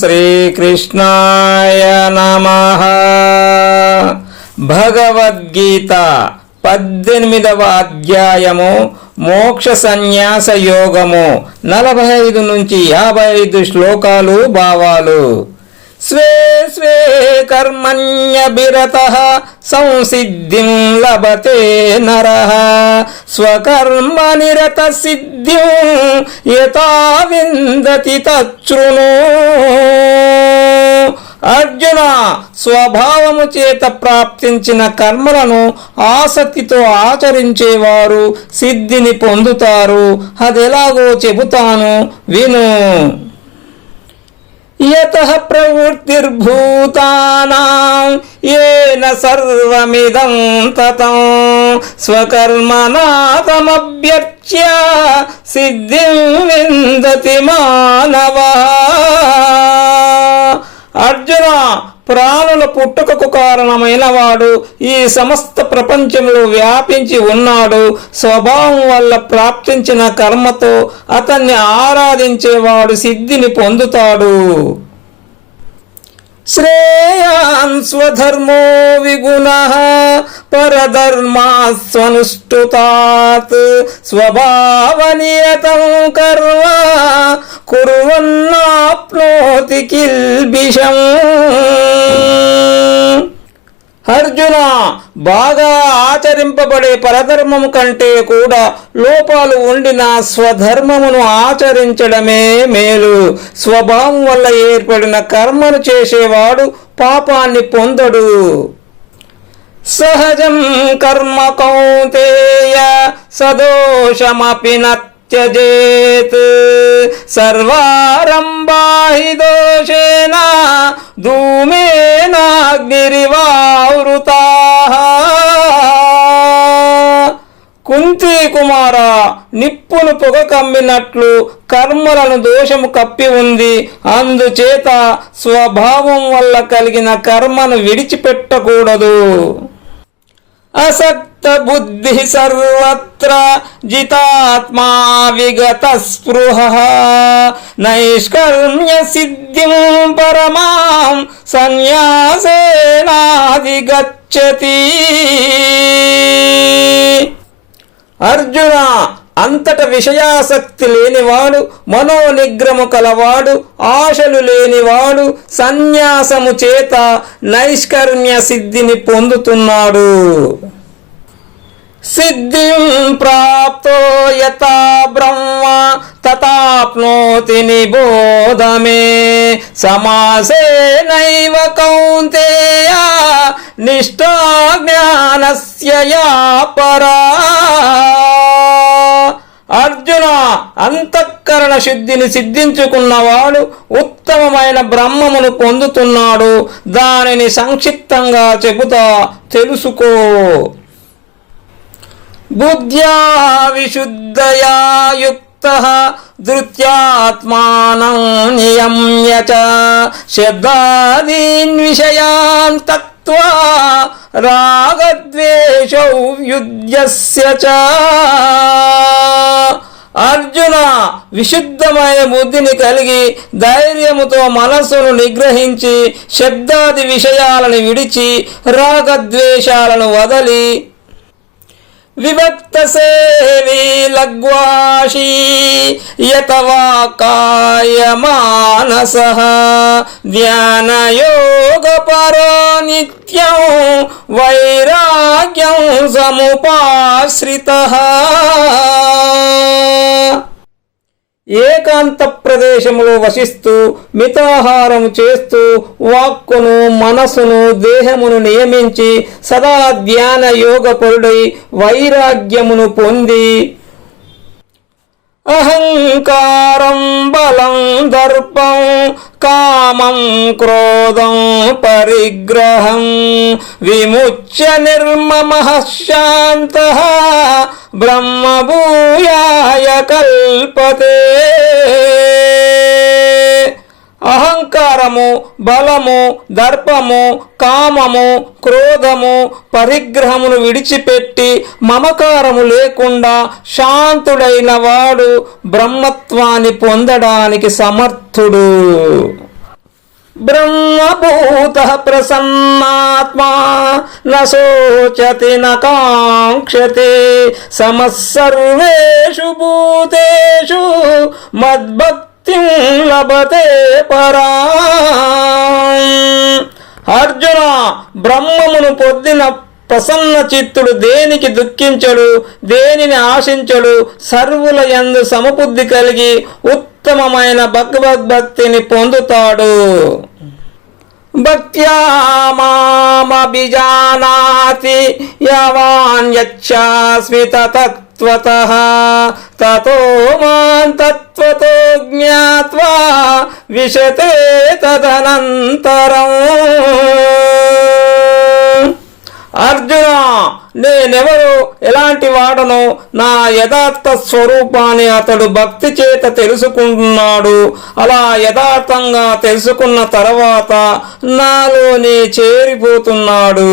శ్రీకృష్ణాయ నమః. భగవద్గీత 18వ అధ్యాయము మోక్ష సన్యాస యోగము 45 నుంచి 55 శ్లోకాలు భావాలు. స్వే స్వే కర్మణ్యభిరతః సంసిద్ధిం లభతే నరః స్వకర్మనిరత సిద్ధిం యథా విందతి తచ్ఛృణు. అర్జున, స్వభావము చేత ప్రాప్తించిన కర్మలను ఆసక్తితో ఆచరించేవారు సిద్ధిని పొందుతారు. అదెలాగో చెబుతాను, విను. యతః ప్రవృత్తిర్భూతానాం యేన సర్వమిదం తతం స్వకర్మణా తమభ్యర్చ్య సిద్ధిం విందతి మానవః. అర్జున, ప్రాణుల పుట్టుకకు కారణమైన వాడు ఈ సమస్త ప్రపంచంలో వ్యాపించి ఉన్నాడు. స్వభావం వల్ల ప్రాప్తించిన కర్మతో అతన్ని ఆరాధించేవాడు సిద్ధిని పొందుతాడు. శ్రేయాన్ స్వధర్మో విగుణః పరధర్మాస్వనుష్ఠుతాత్ స్వభావనియతం కర్మ కుర్వన్నాప్నోతి కిల్బిషం. అర్జున, బాగా ఆచరింపబడే పరధర్మము కంటే కూడా లోపాలు ఉండిన స్వధర్మమును ఆచరించడమే మేలు. స్వభావం వల్ల ఏర్పడిన కర్మను చేసేవాడు పాపాన్ని పొందడు. సహజం కర్మ కౌంతేయ సదోషమపి త్యజేత్ సర్వారంభా హి దోషేన ధూమేనాగ్నిరివావృతాః. కుంతి కుమార, నిప్పును పొగ కమ్మినట్లు కర్మలను దోషము కప్పి ఉంది. అందుచేత స్వభావం వల్ల కలిగిన కర్మను విడిచిపెట్టకూడదు. అసక్త బుద్ధి సర్వత్ర జితాత్మా విగత స్పృహః నైష్కర్మ్య సిద్ధిం పరమాం సన్యాసేనాధిగచ్చతి. అర్జున, అంతట విషయాసక్తి లేనివాడు, మనోనిగ్రహము కలవాడు, ఆశలు లేనివాడు సన్యాసము చేత నైష్కర్మ్య సిద్ధిని పొందుతున్నాడు. సిద్ధిం ప్రాప్తో యథా బ్రహ్మ తథాప్నోతి నిబోధ మే సమాసేనైవ కౌంతేయ నిష్ఠా జ్ఞానస్య యా పరా. అర్జున, అంతఃకరణ శుద్ధిని సిద్ధించుకున్నవాడు ఉత్తమమైన బ్రహ్మమును పొందుతున్నాడు. దానిని సంక్షిప్తంగా చెబుతా, తెలుసుకో. బుద్ధ్యా విశుద్ధయా యుక్తః ధృత్యాత్మానం నియమ్య చ శబ్దాదీన్ విషయాన్ తత్వా రాగద్వేషౌ యుధ్యస్య చ. అర్జున, విశుద్ధమైన బుద్ధిని కలిగి ధైర్యముతో మనస్సును నిగ్రహించి శబ్దాది విషయాలను విడిచి రాగద్వేషాలను వదలి విభక్త సేవీ లగ్వాషీ యతవాకాయ మానసః ధ్యానయోగపరో నిత్యం వైరాగ్యం సముపాశ్రితః. ఏకాంత ప్రదేశములో వసిస్తూ మితాహారం చేస్తూ వాక్కును మనసును దేహమును నియమించి సదా ధ్యాన యోగపరుడై వైరాగ్యమును పొంది అహంకారం బలం దర్పం కామం క్రోధం పరిగ్రహం విముచ్య నిర్మమః శాంతః బ్రహ్మభూయాయ కల్పతే. అహంకారము, బలము, దర్పము, కామము, క్రోధము, పరిగ్రహమును విడిచిపెట్టి మమకారము లేకుండా శాంతుడైన వాడు బ్రహ్మత్వాన్ని పొందడానికి సమర్థుడు. బ్రహ్మభూత ప్రసన్నాత్మా న శోచతి న కాంక్షతే సమస్సర్వేషు భూతేషు మద్భక్తిం లభతే పరా. అర్జున, బ్రహ్మమును పొందిన ప్రసన్న చిత్తుడు దేనికి దుఃఖించడు, దేనిని ఆశించడు, సర్వుల యందు సమబుద్ధి కలిగి ఉత్తమమైన భగవద్భక్తిని పొందుతాడు. భక్త్యా మామభిజానాతి యవాన్ యచ్చాస్మి తత్వతః తతో మాం తత్వతో జ్ఞాత్వా విశతే తదనంతరం. అర్జున, నేనెవరు, ఎలాంటి వాడనో, నా యథార్థ స్వరూపాన్ని అతడు భక్తి చేత తెలుసుకుంటున్నాడు. అలా యథార్థంగా తెలుసుకున్న తర్వాత నాలోనే చేరిపోతున్నాడు.